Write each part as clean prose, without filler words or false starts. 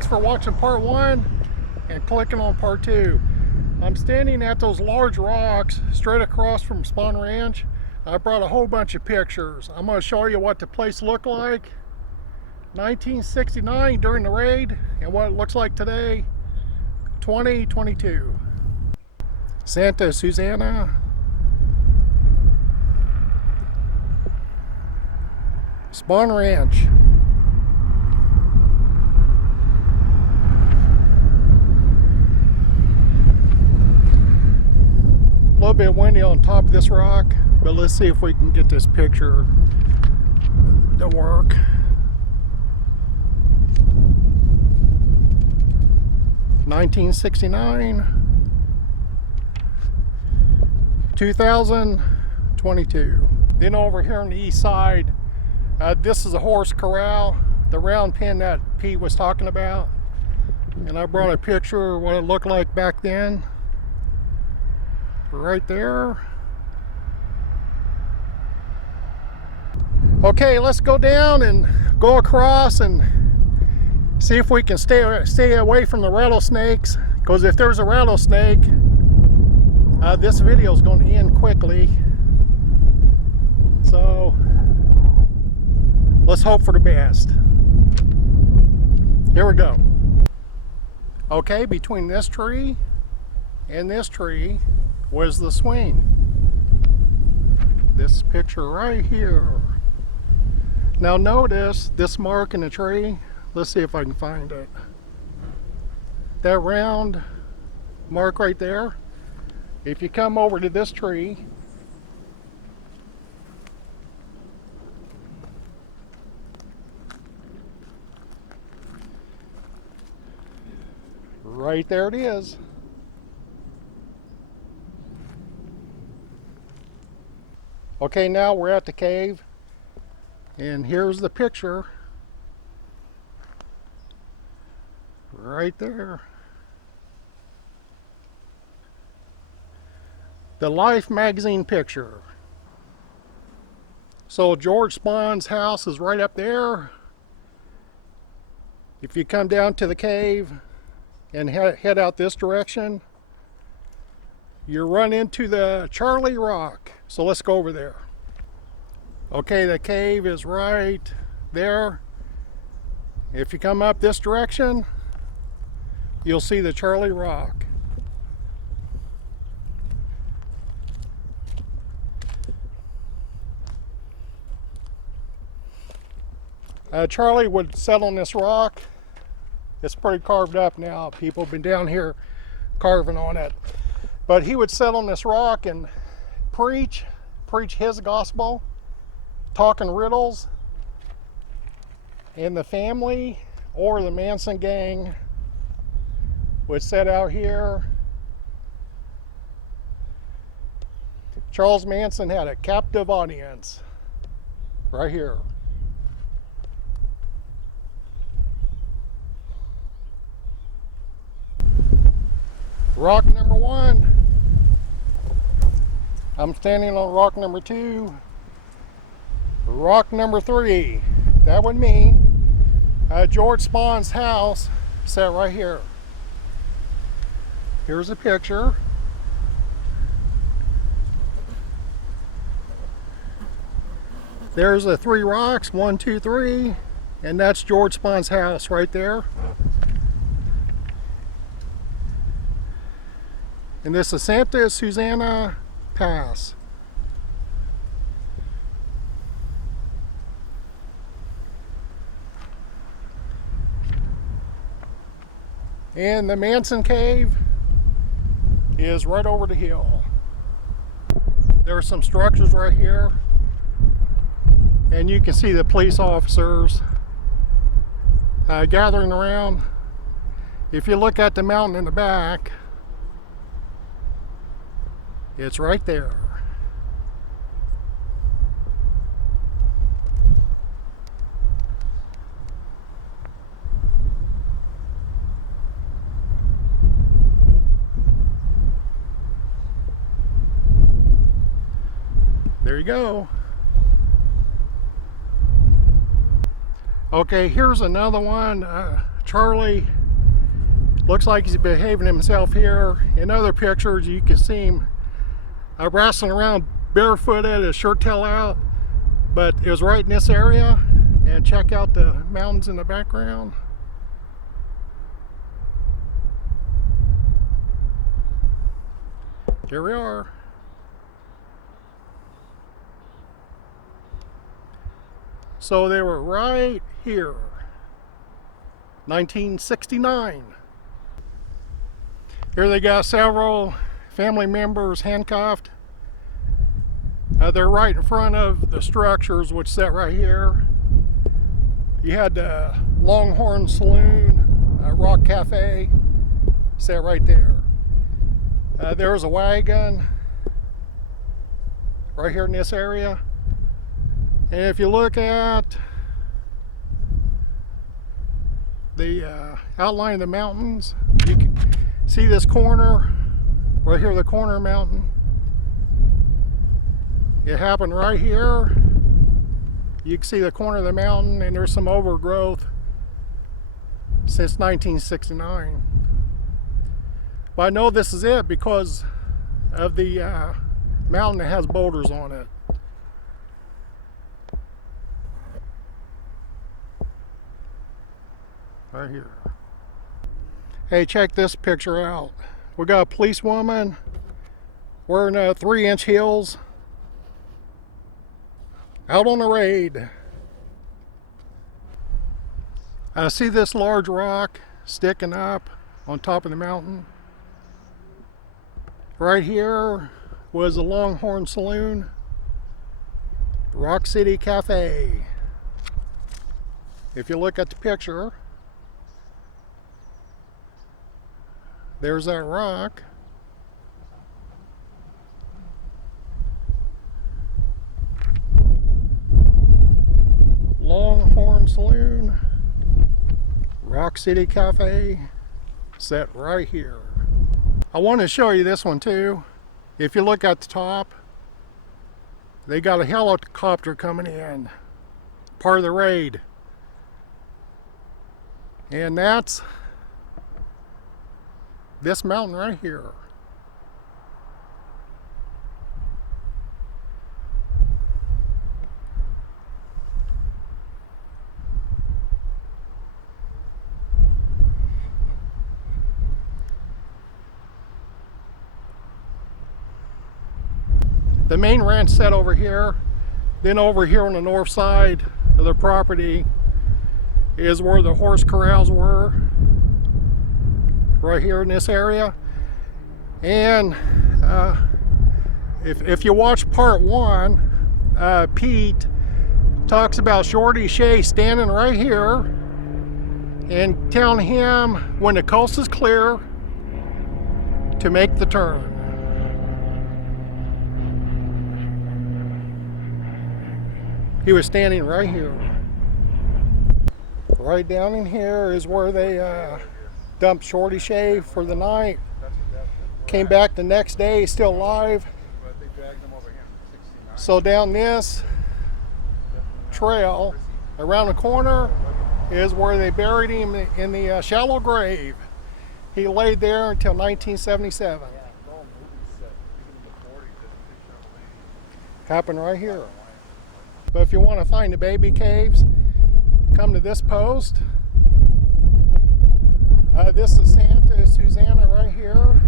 Thanks for watching part 1 and clicking on part 2. I'm standing at those large rocks straight across from Spahn Ranch. I brought a whole bunch of pictures. I'm going to show you what the place looked like 1969 during the raid and what it looks like today 2022. Santa Susana, Spahn Ranch. A little bit windy on top of this rock, but let's see if we can get this picture to work. (1969) 2022. Then over here on the east side, this is a horse corral, the round pen that Pete was talking about, and I brought a picture of what it looked like back then. Right there. Okay, let's go down and go across and see if we can stay away from the rattlesnakes, because if there's a rattlesnake, this video is going to end quickly. So let's hope for the best. Here we go. Okay, between this tree and this tree was the swing. This picture right here. Now notice this mark in the tree. Let's see if I can find it. That round mark right there. If you come over to this tree, right there it is. Okay, now we're at the cave, and here's the picture right there. The Life magazine picture. So George Spahn's house is right up there. If you come down to the cave and head out this direction, you run into the Charlie Rock. So let's go over there. Okay, the cave is right there. If you come up this direction, you'll see the Charlie Rock. Charlie would sit on this rock. It's pretty carved up now. People have been down here carving on it. But he would sit on this rock and preach his gospel, talking riddles, and the family or the Manson gang would sit out here. Charles Manson had a captive audience right here. Rock number 1. I'm standing on rock number 2. Rock number 3. That would mean George Spahn's house sat right here. Here's a picture. There's the 3 rocks, 1, 2, 3, and that's George Spahn's house right there. And this is Santa Susana Pass. And the Manson cave is right over the hill. There are some structures right here, and you can see the police officers gathering around. If you look at the mountain in the back, it's right there. There you go. Okay, here's another one. Charlie looks like he's behaving himself here. In other pictures, you can see him wrestling around barefooted, his shirt tail out. But it was right in this area. And check out the mountains in the background. Here we are. So they were right here. 1969. Here they got several family members handcuffed. They're right in front of the structures, which sit right here. You had the Longhorn Saloon, Rock Cafe, sit right there. There's a wagon right here in this area. And if you look at the outline of the mountains, you can see this corner, right here, the corner mountain. It happened right here. You can see the corner of the mountain, and there's some overgrowth since 1969. But I know this is it because of the mountain that has boulders on it. Right here. Hey, check this picture out. We got a policewoman wearing 3-inch heels out on a raid. I see this large rock sticking up on top of the mountain. Right here was the Longhorn Saloon, Rock City Cafe. If you look at the picture, there's that rock. Longhorn Saloon, Rock City Cafe, set right here. I want to show you this one too. If you look at the top, they got a helicopter coming in, part of the raid. And that's this mountain right here. The main ranch set over here. Then over here on the north side of the property is where the horse corrals were. Right here in this area. And if you watch part 1, Pete talks about Shorty Shea standing right here and telling him when the coast is clear to make the turn. He was standing right here. Right down in here is where they dumped Shorty Shea for the night. Came back the next day, still alive. So down this trail, around the corner, is where they buried him in the shallow grave. He laid there until 1977. Happened right here. But if you want to find the baby caves, come to this post. This is Santa Susana right here.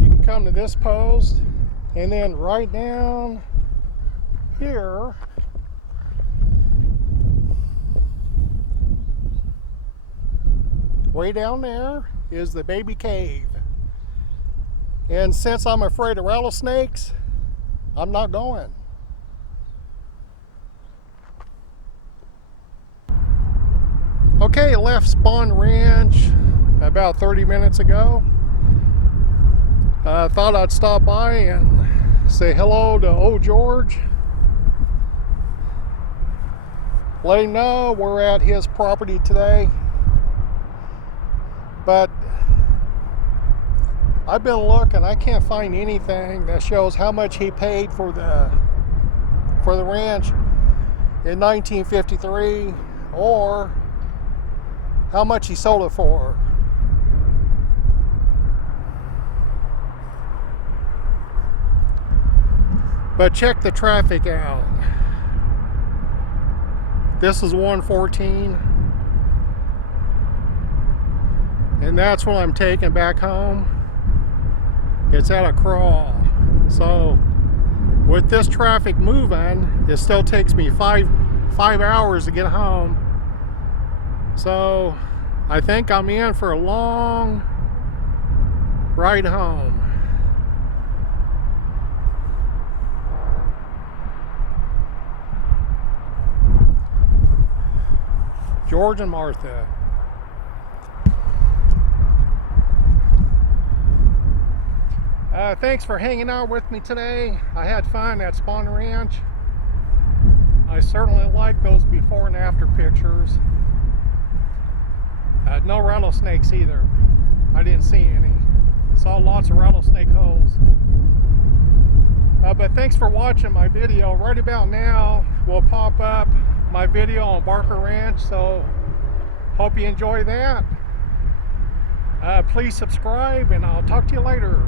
You can come to this post, and then right down here way down there is the baby cave. And since I'm afraid of rattlesnakes, I'm not going. Okay, I left Spahn Ranch about 30 minutes ago. I thought I'd stop by and say hello to old George. Let him know we're at his property today. But I've been looking, I can't find anything that shows how much he paid for the ranch in 1953. or how much he sold it for. But check the traffic out. This is 114, and that's what I'm taking back home. It's at a crawl. So with this traffic moving, it still takes me five hours to get home. So I think I'm in for a long ride home. George and Martha. Thanks for hanging out with me today. I had fun at Spahn Ranch. I certainly like those before and after pictures. No rattlesnakes either. I didn't see any. Saw lots of rattlesnake holes. But thanks for watching my video. Right about now will pop up my video on Spahn Ranch, so hope you enjoy that. Please subscribe, and I'll talk to you later.